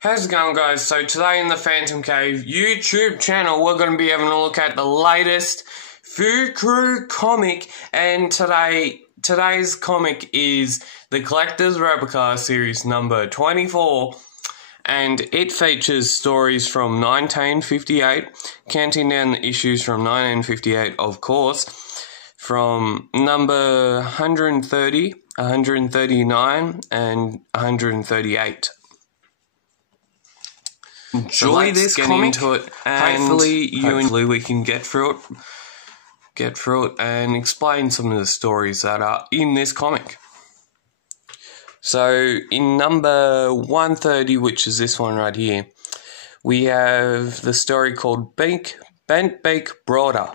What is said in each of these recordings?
How's it going, guys? So today in the Phantom Cave YouTube channel, we're going to be having a look at the latest Frew comic, and today's comic is the Collector's Replica Series number 24, and it features stories from 1958, counting down the issues from 1958, of course, from number 130, 139, and 138. Enjoy this comic into it, and hopefully we can get through it and explain some of the stories that are in this comic. So in number 130, which is this one right here, we have the story called Bent Beak Broader.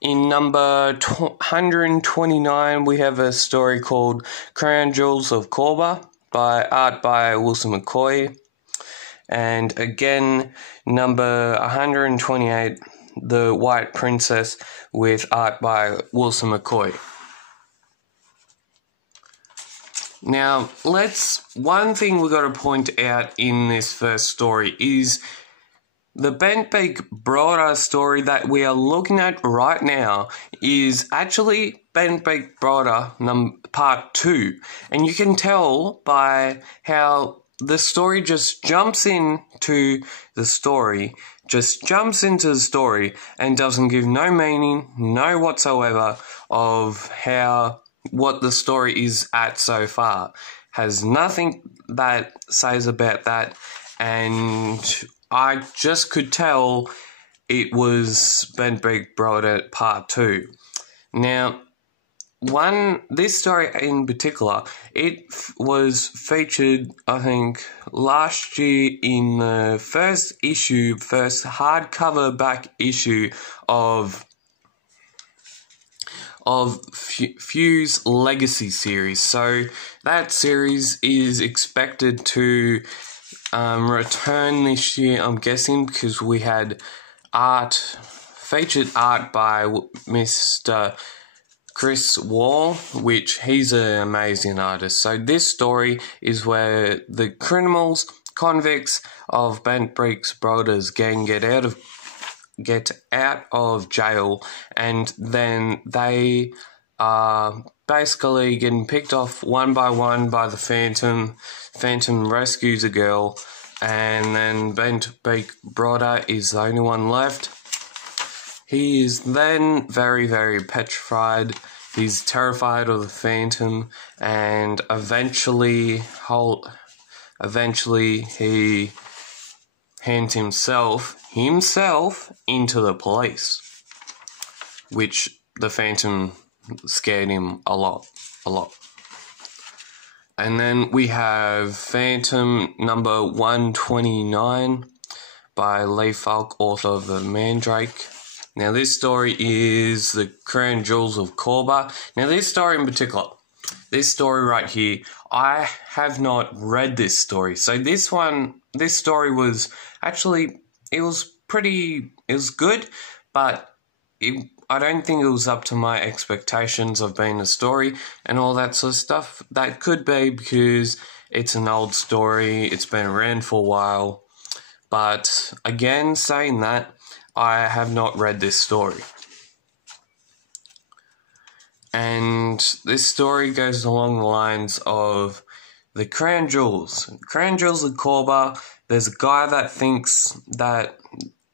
In number 129, we have a story called Crown Jewels of Corba, art by Wilson McCoy. And again, number 128, The White Princess, with art by Wilson McCoy. Now, one thing we've got to point out in this first story is the Bent Beak Broader story that we are looking at right now is actually Bent Beak Broader part 2. And you can tell by how the story just jumps into the story and doesn't give no meaning, no whatsoever of what the story is at so far. Has nothing that says about that, and I just could tell it was Bent Beak Broader part 2. Now, this story in particular, it was featured, I think, last year in the first hardcover back issue of Frew's Legacy series. So that series is expected to return this year, I'm guessing, because we had featured art by Mr. Chris Wall, which he's an amazing artist. So this story is where the convicts of Bent Beak Broader's gang get out of jail, and then they are basically getting picked off one by one by the Phantom. Phantom rescues a girl, and then Bent Beak Broader is the only one left. He is then very, very petrified. He's terrified of the Phantom, and eventually he hands himself into the police, which the Phantom scared him a lot. And then we have Phantom number 129 by Lee Falk, author of The Mandrake. Now, this story is the Crown Jewels of Corba. Now, this story in particular, this story right here, I have not read this story. So this story was actually, it was good, but I don't think it was up to my expectations of being a story and all that sort of stuff. That could be because it's an old story, it's been around for a while. But again, saying that, I have not read this story. And this story goes along the lines of the Crown Jewels. Crown Jewels of Corba, there's a guy that thinks that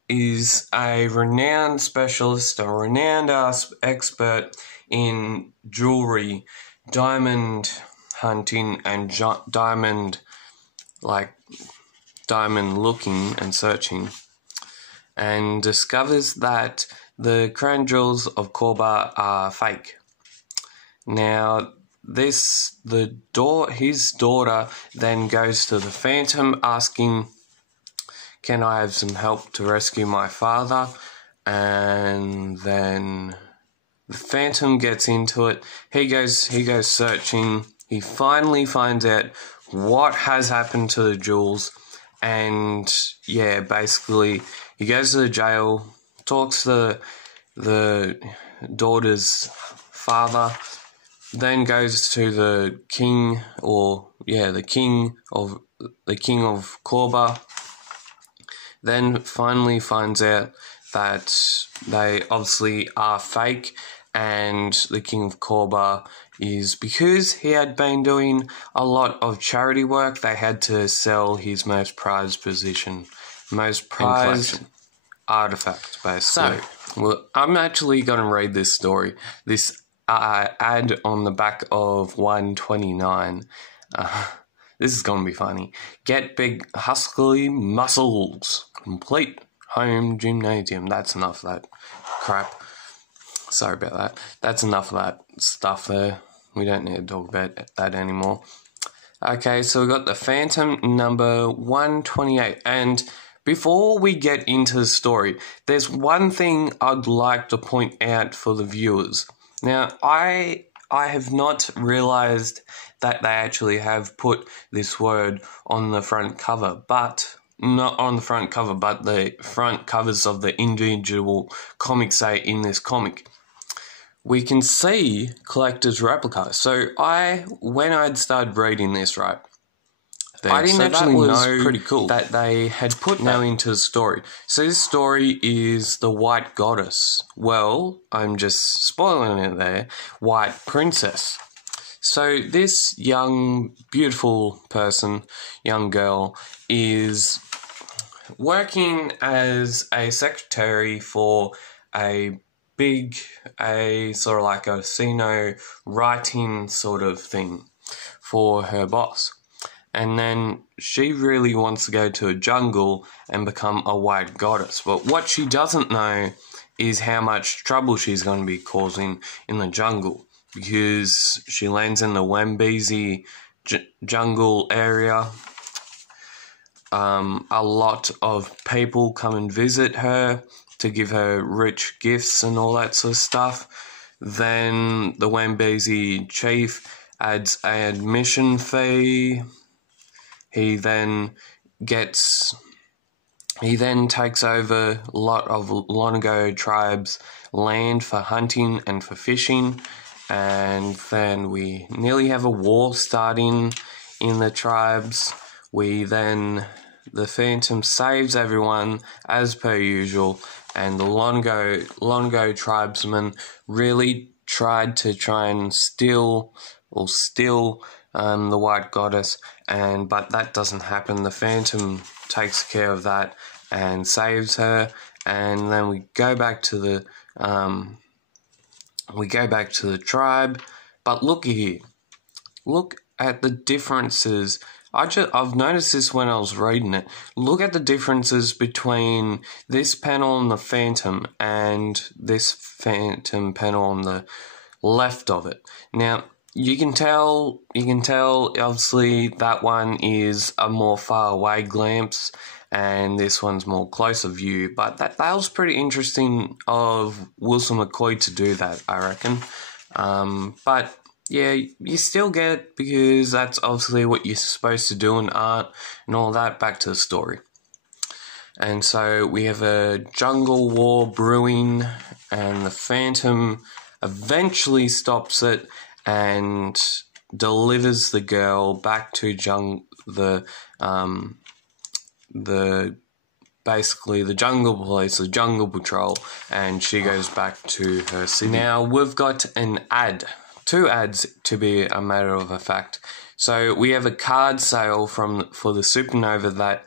is a renowned specialist, a renowned expert in jewelry, diamond hunting, and diamond looking and searching, and discovers that the Crown Jewels of Corba are fake. Now, his daughter then goes to the Phantom asking, "Can I have some help to rescue my father?" And then the Phantom gets into it. He goes searching. He finally finds out what has happened to the jewels, and yeah, basically he goes to the jail, talks to the daughter's father, then goes to the king of the King of Korba then finally finds out that they obviously are fake, and the King of Korba is, because he had been doing a lot of charity work, they had to sell his most prized artifact, basically. So, well, I'm actually going to read this story. This ad on the back of 129. This is going to be funny. Get big, husky muscles. Complete home gymnasium. That's enough of that crap. Sorry about that. That's enough of that stuff there. We don't need to talk about that anymore. Okay, so we got the Phantom number 128. And before we get into the story, there's one thing I'd like to point out for the viewers. Now, I have not realised that they actually have put this word on the front cover, but not on the front cover, but the front covers of the individual comics say in this comic. We can see Collector's Replica. So when I'd started reading this, right, I didn't actually know pretty cool that they had put that into the story. So this story is the White Goddess. Well, I'm just spoiling it there. White Princess. So this young, beautiful person, young girl, is working as a secretary for a sort of like a casino writing sort of thing for her boss. And then she really wants to go to a jungle and become a white goddess. But what she doesn't know is how much trouble she's going to be causing in the jungle, because she lands in the Wambezi jungle area. A lot of people come and visit her to give her rich gifts and all that sort of stuff. Then the Wambezi chief adds an admission fee. He then takes over a lot of Lonago tribes' land for hunting and for fishing, and then we nearly have a war starting in the tribes. The Phantom saves everyone as per usual, and the Lonago tribesmen really tried to try and steal the White Goddess, but that doesn't happen. The Phantom takes care of that and saves her, and then we go back to the tribe. But look here, look at the differences. I've noticed this when I was reading it. Look at the differences between this panel on the Phantom and this Phantom panel on the left of it. Now, you can tell, obviously, that one is a more far away glimpse, and this one's more closer view. But that was pretty interesting of Wilson McCoy to do that, I reckon. But yeah, you still get it, because that's obviously what you're supposed to do in art and all that. Back to the story. And so we have a jungle war brewing, and the Phantom eventually stops it and delivers the girl back to basically the jungle police, the jungle patrol, and she goes back to her city. Now we've got two ads to be a matter of a fact. So we have a card sale for the Supernova that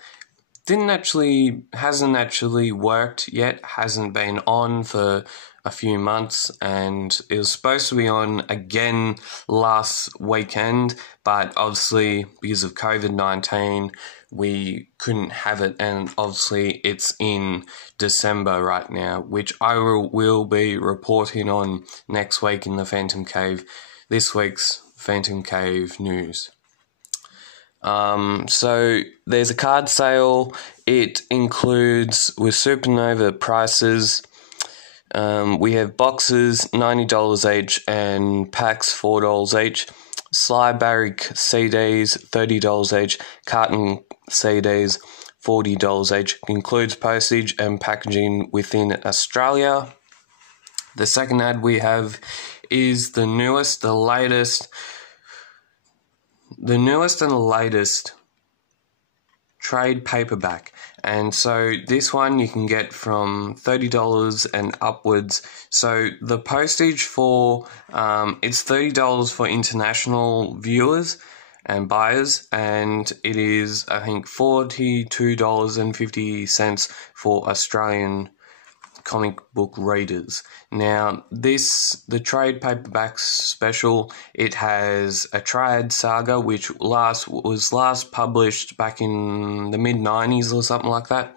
hasn't actually worked yet, hasn't been on for a few months, and it was supposed to be on again last weekend, but obviously because of COVID-19 we couldn't have it, and obviously it's in December right now, which I will be reporting on next week in the Phantom Cave, this week's Phantom Cave news. So there's a card sale. It includes, with Supernova prices, we have boxes $90 each and packs $4 each. Sly Barrick CDs $30 each. Carton CDs $40 each. Includes postage and packaging within Australia. The second ad we have is the newest and the latest trade paperback. And so this one you can get from $30 and upwards. So the postage for, it's $30 for international viewers and buyers, and it is, I think, $42.50 for Australian comic book readers. Now, the trade paperbacks special, it has a Triad Saga, which was last published back in the mid-90s or something like that,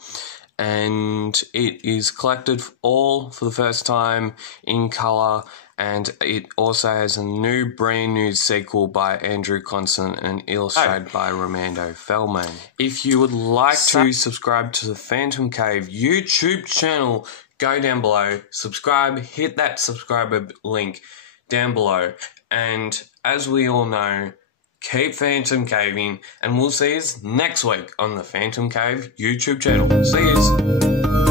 and it is collected all for the first time in colour, and it also has a brand new sequel by Andrew Constant and illustrated by Romando Fellman. If you would like to subscribe to the Phantom Cave YouTube channel, go down below, subscribe, hit that subscriber link down below, and as we all know, keep Phantom Caving, and we'll see you next week on the Phantom Cave YouTube channel. See you.